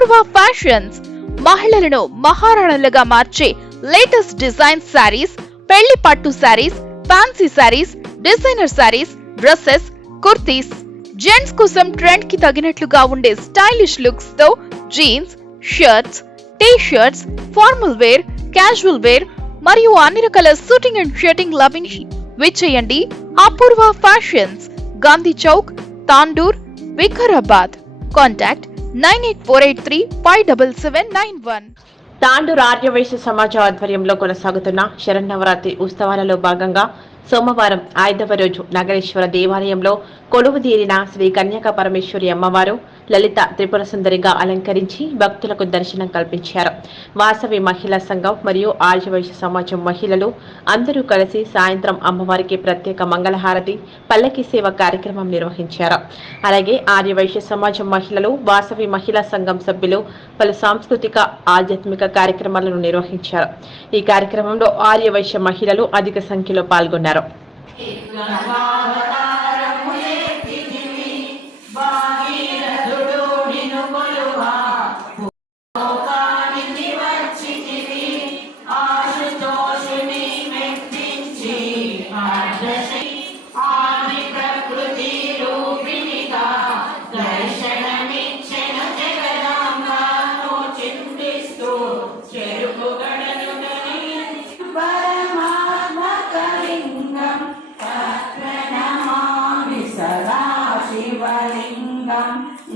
అపూర్వ fashions మహిళలను మహారాణులుగా మార్చే latest design saris, పెళ్లి పట్టు saris, fancy saris, designer saris, dresses, kurtis, gents కోసం ట్రెండ్ కి తగినట్లుగా ఉండే స్టైలిష్ లుక్స్ తో jeans, shirts, T shirts, formal wear, casual wear మరియు అన్ని రకాల సూటింగ్ అండ్ షర్టింగ్ లభించి విచ్చేయండి అపూర్వ ఫ్యాషన్స్, గాంధీ చౌక్, తాండూర్, వికారాబాద్. కాంటాక్ట్ 9848357791. తాండూరు ఆర్యవైశ్య సమాజ ఆధ్వర్యంలో కొనసాగుతున్న శరన్నవరాత్రి ఉత్సవాలలో భాగంగా సోమవారం 5వ రోజు నగరేశ్వర దేవాలయంలో కొలువుదీరిన శ్రీ కన్యక పరమేశ్వరి అమ్మవారు లలిత త్రిపుర సుందరిగా అలంకరించి భక్తులకు దర్శనం కల్పించారు. వాసవి మహిళా సంఘం మరియు ఆర్యవైశ్య సమాజం మహిళలు అందరూ కలిసి సాయంత్రం అమ్మవారికి ప్రత్యేక మంగళహారతి, పల్లకి సేవ కార్యక్రమం నిర్వహించారు. అలాగే ఆర్యవైశ్య సమాజం మహిళలు, వాసవి మహిళా సంఘం సభ్యులు పలు సాంస్కృతిక ఆధ్యాత్మిక కార్యక్రమాలను నిర్వహించారు. ఈ కార్యక్రమంలో ఆర్యవైశ్య మహిళలు అధిక సంఖ్యలో పాల్గొన్నారు.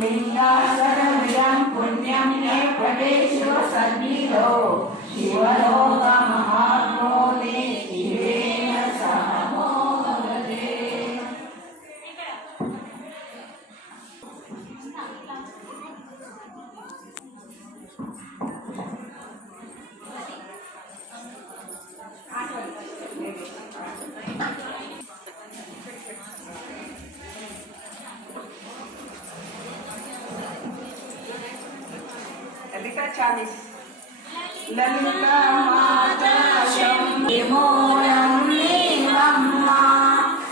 లింగాసరమిదం పుణ్యం ఏకదేశో సన్నిధో శివలోక మహాత్మోదే శివేన సమో భవతే. లలితా మాతా శంభోరం నీవమ్మ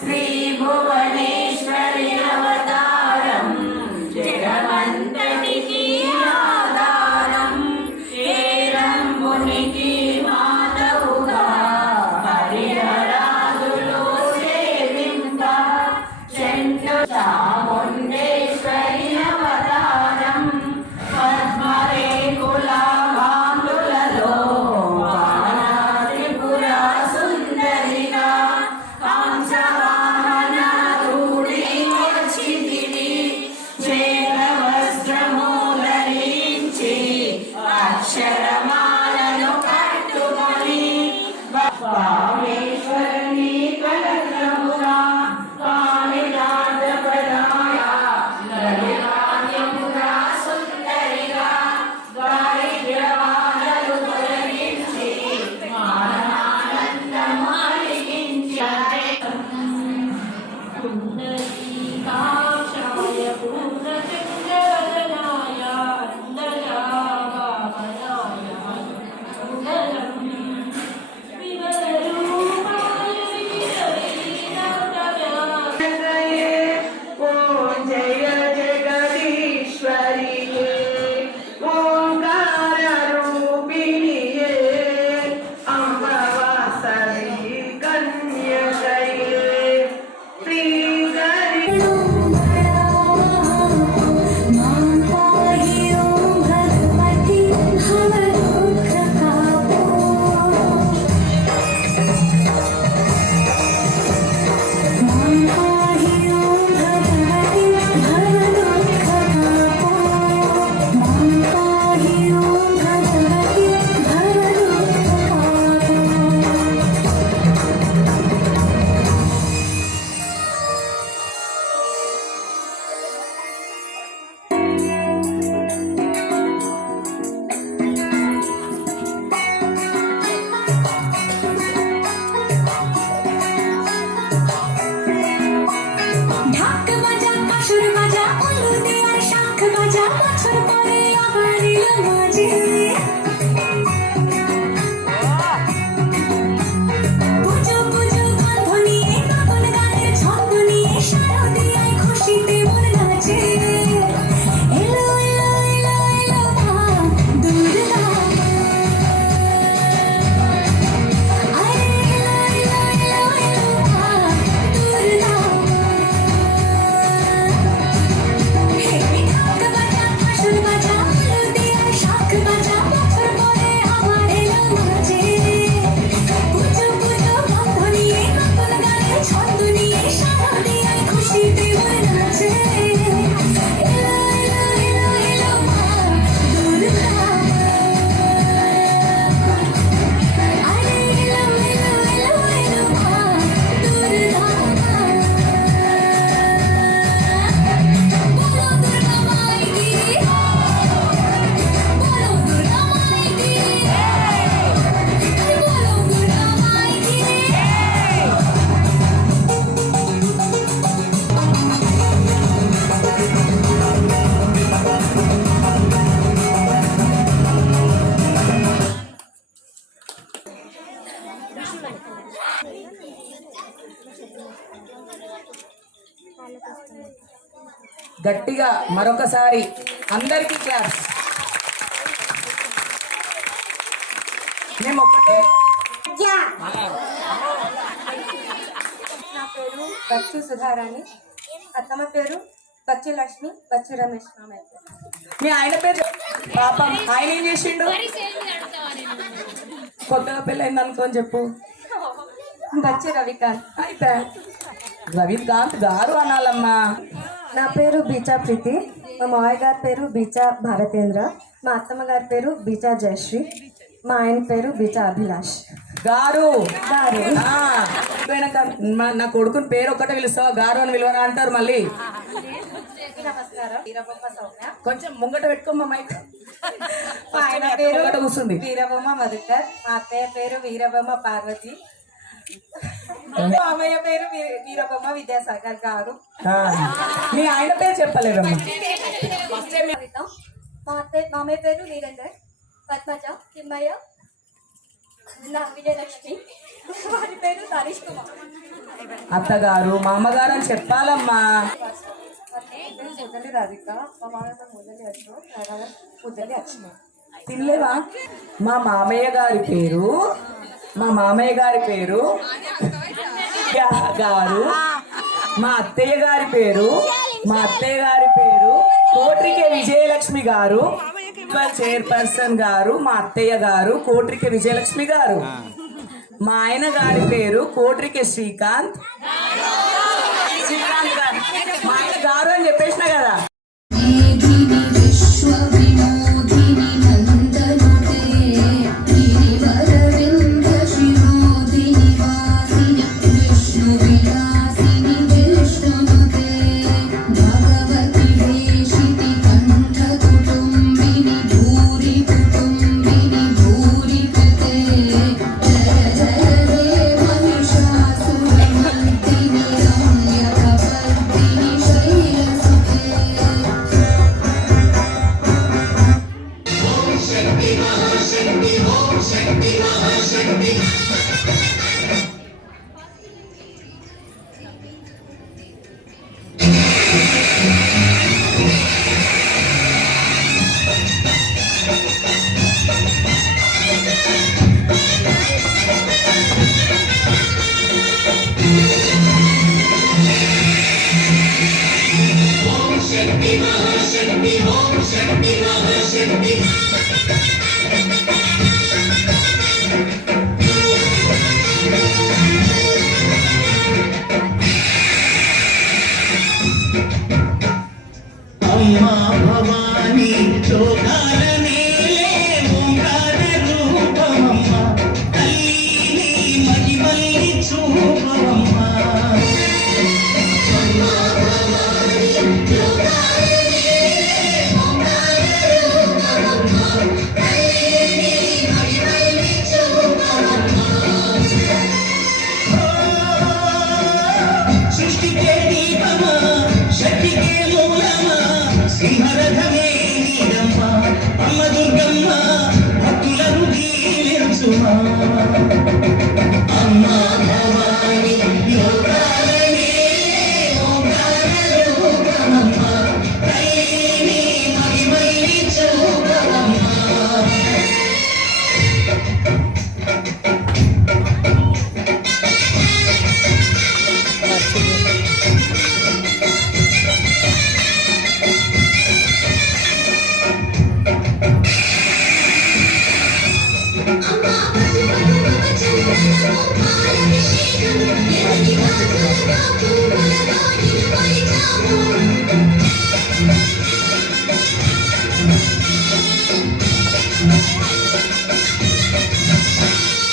శ్రీ భువనేశ్వరి అవతారం జగమంతటికి ఆధారం ఏరంబునికి మాతవుగా హరిహరాదులు సేవింప చెండు చాముండేశ్వరి అవతారం పద్మరేకుల అక్షరమాలను కట్టుకొని కామేశ్వరుని కలత్రముగా కామినాథపదాయ లలితాన్యముగా సుందరిగా దారిద్ర్యబాధలు తొలగించి మానవానందమాలిగించి పుండరీకాక్షాయ పూర్ణచంద్రవదనాయ కన్యకయే శ్రీ గట్టిగా మరొకసారి అందరికీ క్లాస్. మేము ఒక్కటే నా పేరు బచ్చు సుధారాణి, అత్తమ్మ పేరు బచ్చు లక్ష్మి, బచ్చు రమేష్. మీ ఆయన పేరు పాపం ఆయన ఏం చేసిండు? కొత్తగా పెళ్ళైంది అనుకోని చెప్పు. బచ్చు రవికాంత్. అయితే రవికాంత్ గారు అనాలమ్మా. నా పేరు బీచా ప్రీతి, మా మావయ్య గారి పేరు బీచా భారతేంద్ర, మా అత్తమ్మ గారి పేరు బీచా జయశ్రీ, మా ఆయన పేరు బీచా అభిలాష్ గారు. గారు. నా కొడుకుని పేరు ఒక్కటే పిలుస్తావా? గారు అని పిలవరా అంటారు మళ్ళీ. నమస్కారం. వీరబొమ్మ సౌమ్య. కొంచెం ముంగట పెట్టుకోమ్మా మైక్. మా ఆయన పేరు ముంగట కూర్చుంది. వీరబొమ్మ మధుకర్, మా అత్తయ్య పేరు వీరబొమ్మ పార్వతి, మామయ్య పేరు వీరబొమ్మ విద్యాసాగర్ గారు. మీ ఆయన పేరు చెప్పలేదమ్మా. మా అత్తయ్య మామయ్య పేరు వీరేందర్, పద్మజ, తిమ్మయ్య, విజయలక్ష్మి, వారి పేరు హరీష్ కుమార్. అత్తగారు మామగారు అని చెప్పాలమ్మా. ముద్దలి రాధిక, మా మామయ్య పేరు ముద్దలి అర్జున్, ముద్దలి అర్చన. తినలేవా? మా మామయ్య గారి పేరు గారు, మా అత్తయ్య గారి పేరు కోట్రికే విజయలక్ష్మి గారు, చైర్పర్సన్ గారు మా అత్తయ్య గారు కోట్రికే విజయలక్ష్మి గారు. మా ఆయన గారి పేరు కోట్రికే శ్రీకాంత్ గారు. మా ఆయన గారు అని చెప్పేసిన కదా.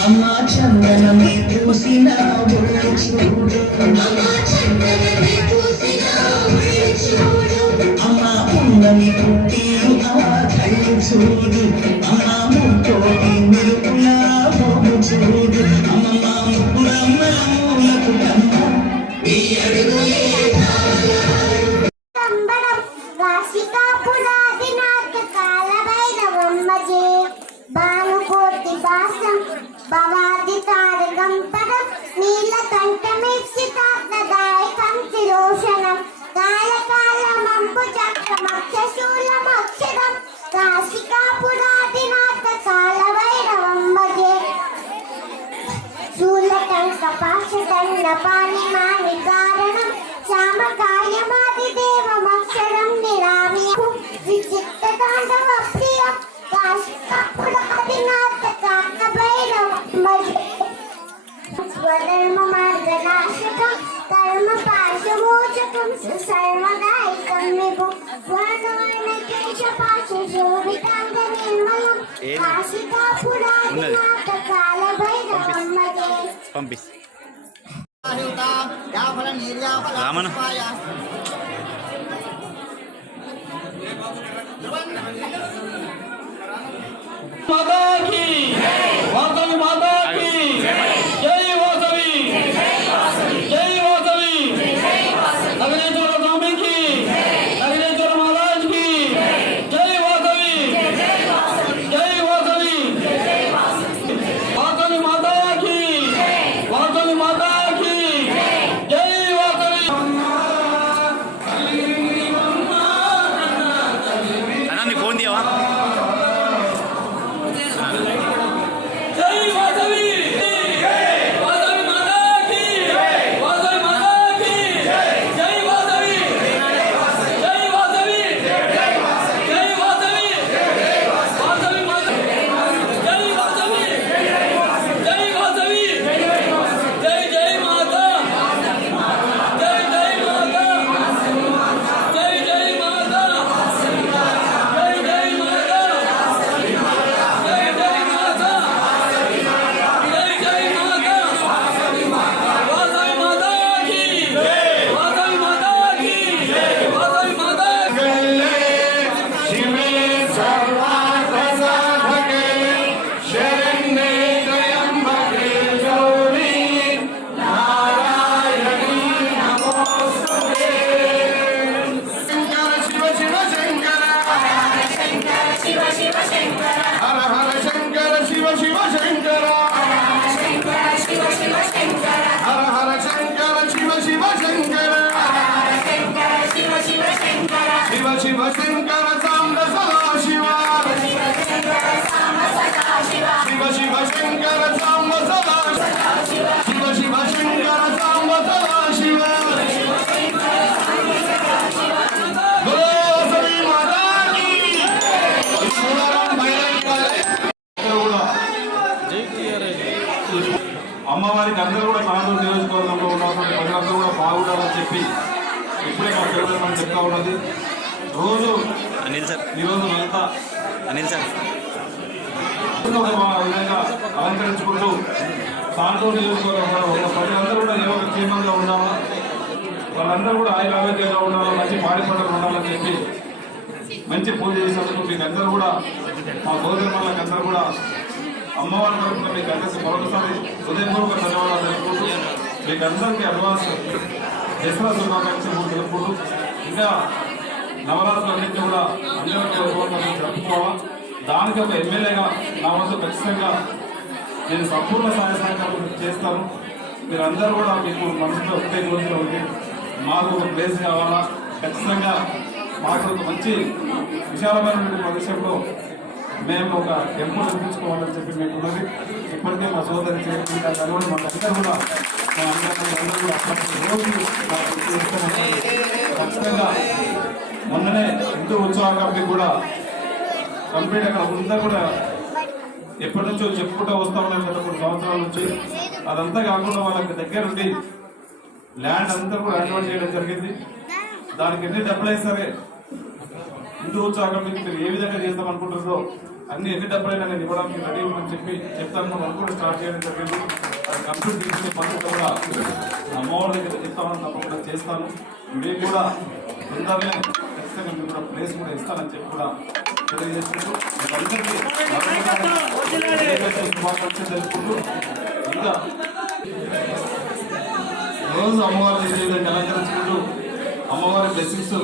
అమ్మా చందనమే పూసిన చూడు, అమ్మా ఉన్నమి పుట్టిరు ఆ కళ్ళు చూడు, అమ్మా ముక్కోటి మెరుపుల పోగు చూడు, అమ్మమ్మ ముగ్గురమ్మల మూలకుటమ్మ ఈ అడుగులే భవాది తారకం పదం నీలకంఠమిప్సితాత్మదాయకం తిరోషణం కాలకాలమంపు सर्वदायिकमिव वर्णवर्णकेशपाशशोभिताङ्ग निर्मलं काशिकापुरादिनाथकालभैरवम्मजे పంపిస్తా రామన్న माता की वासवी माता की जय वासवी जय वासवी नगरेश्वर स्वामी की नगरेश्वर महाराज की जय वासवी जय वासवी वासवी माता की वासवी माता की जय वासवी అన్నా నీ ఫోన్ తీయవా जय वासवी वासवी माता की वासवी माता की जय वासवी जय वासवी जय वासवी वासवी माता जय वासवी जय वासवी जय जय माता जय जय माता जय जय माता जय जय माता जय जय माता जय जय माता वासवी माता की वासवी माता की वासवी माता शिवे सर्वार्थसाधके शरण्ये त्र्यम्बके गौरी नारायणी नमोस्तुते शंकर शिव शिव शंकर हर हर शंकर शिव शिव शंकर हर हर शंकर शिव शिव शंकर शिव शिव शंकर सांब सदा शिवा शिव शिव शंकर सांब सदा शिव शिव शंकर सांब सदा शिवा बोलो वासवी माता की सुंदरम भैरवी అమ్మవారికి అందరూ కూడా తాండూరు నియోజకవర్గంలో ఉన్నటువంటి ప్రజలందరూ కూడా బాగుండాలని చెప్పి ఇప్పుడే మా ప్రభుత్వం చెప్తా ఉన్నది. రోజు అనిల్ సార్ ఈరోజు అంతా అనిల్ సార్ ఒక విధంగా అలంకరించుకుంటూ తాండూరు నియోజకవర్గంలో ఉన్న ప్రజలందరూ కూడా ఏదో ఒక క్షేమంగా ఉండాలా, వాళ్ళందరూ కూడా ఆయుర ఆరోగ్యంగా ఉండాలా, మంచి పాడి పంటలు ఉండాలని చెప్పి మంచి పూజ చేసినందుకు మీకు అందరూ కూడా మా గోధుమలకు అందరూ కూడా అమ్మవారి తరఫున మీకు అందరికీ మరొకసారి హృదయపూర్వక ధన్యవాదాలు తెలుపుకుంటూ మీకు అందరికీ అడ్వాన్స్ దసరా శుభాకాంక్షలు తెలుపుకుంటూ ఇంకా నవరాత్రులు అన్నింటినీ కూడా అందరికీ జరుపుకోవాలా. దానికి ఒక ఎమ్మెల్యేగా నా వంతు ఖచ్చితంగా నేను సంపూర్ణ సహాయ సహకారం చేస్తాను. మీరందరూ కూడా మీకు మనసులో ఒకటే రోజులో ఉంది, మాకు ఒక ప్లేస్ కావాలా, ఖచ్చితంగా మాకు ఒక మంచి విశాలమైనటువంటి ప్రదేశంలో మేము ఒక టెంపుల్ నిర్మించుకోవాలని చెప్పి మీకు ఉన్నది. ఇప్పటికే మా సోదరి చేరుకుంటా చదవడం మాకందరూ కూడా మా అందరూ కూడా రోజు ఖచ్చితంగా మొన్ననే హిందూ ఉత్సవానికి కూడా కంప్లీట్ అక్కడ అందరూ కూడా ఎప్పటి నుంచో చెప్పుకుంటూ వస్తా ఉన్నారు గత 3 సంవత్సరాల నుంచి. అదంతా కాకుండా వాళ్ళకి దగ్గర ఉండి ల్యాండ్ అంతా కూడా అడ్వాన్స్ చేయడం జరిగింది. దానికి ఎన్ని డబ్బులు సరే హిందూ ఉత్సవం మీరు ఏ విధంగా చేద్దాం అనుకుంటున్నారో అన్ని ఎన్ని డబ్బులైనా నేను ఇవ్వడానికి రెడీ ఉందని చెప్పి చెప్తాను. మనం కూడా స్టార్ట్ చేయడం జరిగింది. అది కంప్లీట్ తీసుకునే పద్ధతి కూడా అమ్మవారి దగ్గర చెప్తామని తప్పకుండా చేస్తాను. మీకు కూడా తొందరగా ఖచ్చితంగా మీకు కూడా ప్లేస్ కూడా ఇస్తానని చెప్పి కూడా తెలియజేసుకుంటూ అందరికీ శుభాకాంక్షలు తెలుపుకుంటూ ఇంకా రోజు అమ్మవారిని ఏ విధంగా అలంకరించుకుంటూ అమ్మవారి బ్లెస్సింగ్స్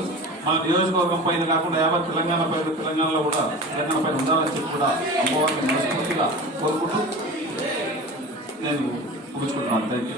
మన నియోజకవర్గం పైన కాకుండా యావత్ తెలంగాణ పైన, తెలంగాణలో కూడా తెలంగాణ పైన ఉండాలని చెప్పి కూడా అమ్మవారిని మనస్ఫూర్తిగా కోరుకుంటూ నేను ముగించుకుంటున్నాను. Thank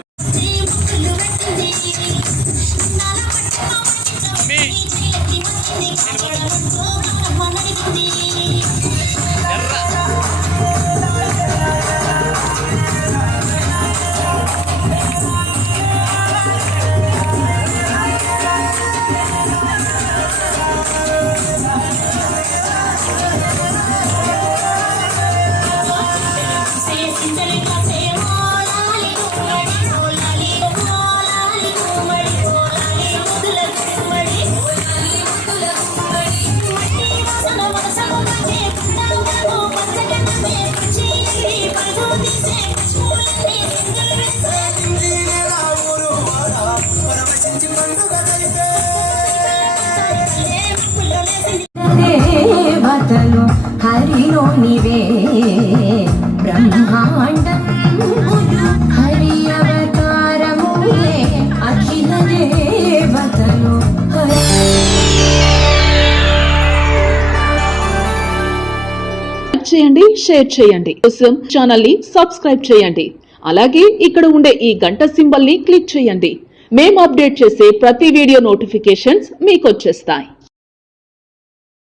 Thank you. నీవే బ్రహ్మాండం హరి అవతారములే అఖిల దేవతలు చేయండి, షేర్ చేయండి. కోసం ఛానల్ ని సబ్స్క్రైబ్ చేయండి. అలాగే ఇక్కడ ఉండే ఈ గంట సింబల్ ని క్లిక్ చేయండి. మేము అప్డేట్ చేసే ప్రతి వీడియో నోటిఫికేషన్స్ మీకు వచ్చేస్తాయి.